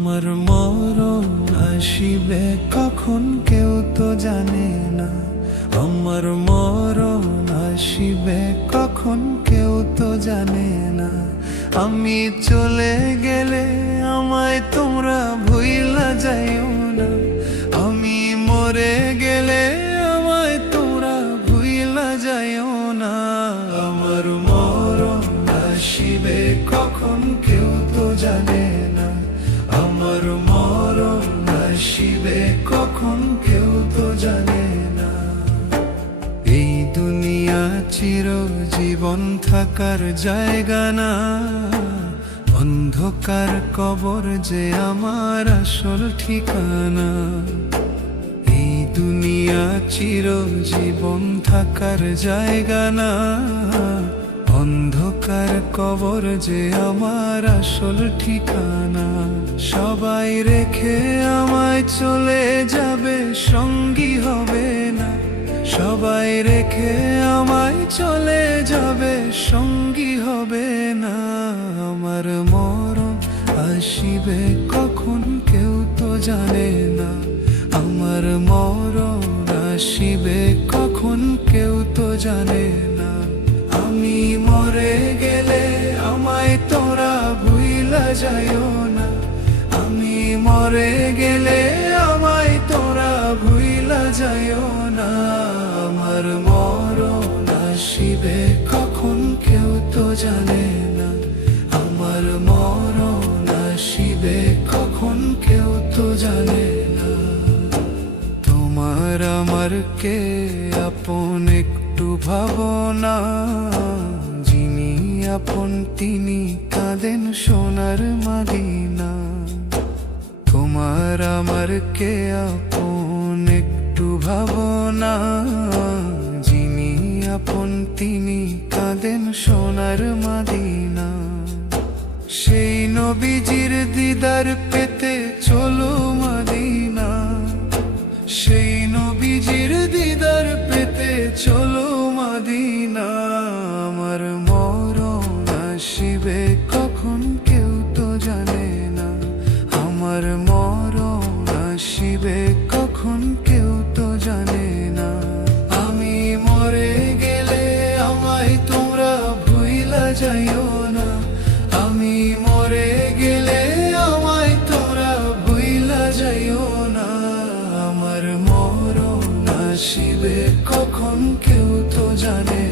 আমার মরণ আসিবে কখন কেউ তো জানে না। আমার মরণ আসিবে কখন কেউ তো জানে না। আমি চলে গেলে আমায় তোমরা ভুইলা যাইও না। আমি মরে গেলে আমায় তোমরা ভুইলা যাইও না। আমার মরণ আসিবে কখন কেউ তো জানে না। আমার মরণ আসিবে কখন কেউ তো জানে না। এই দুনিয়া চিরজীবন থাকার জায়গা না। অন্ধকার কবর যে আমার আসল ঠিকানা। এই দুনিয়া চিরজীবন থাকার জায়গা না। অন্ধকার কবর যে আমার আসল ঠিকানা। সবাই রেখে আমায় চলে যাবে, সঙ্গী হবে না। সবাই রেখে আমায় চলে যাবে, সঙ্গী হবে না। আমার মরণ আসিবে কখন কেউ তো জানে না। আমার মরণ আসিবে কখন কেউ তো জানে না। আমি মরে গেলে আমায় তোরা ভুইলা যাইও না। আমি মরে গেলে আমায় তোরা ভুইলা যাইও না। আমার মরণ আসিবে কখন কেউ তো জানে না। আমার মরণ আসিবে কখন কেউ তো জানে না। তোমার আমার কে আপন একটু ভাবনা। যিনি আপন তিনি কাঁদেন সোনার মদিনা। তোমার আমার কে আপন একটু ভাবনা। যিনি আপন তিনি কাঁদেন সোনার মদিনা। সেই নবীজির দিদার পেতে চলো মদিনা। সেই নবীজির দিদার পেতে চলো মদিনা। আমার মরণ আসিবে কখন কেউ তো জানে না। আমার মরণ আসিবে কখন কেউ তো জানে না। আমি মরে গেলে আমায় তোমরা ভুইলা যাইও না। আমি মরে গেলে আমায় তোমরা ভুইলা যাইও না। আমার মরণ আসিবে কখন কেউ তো জানে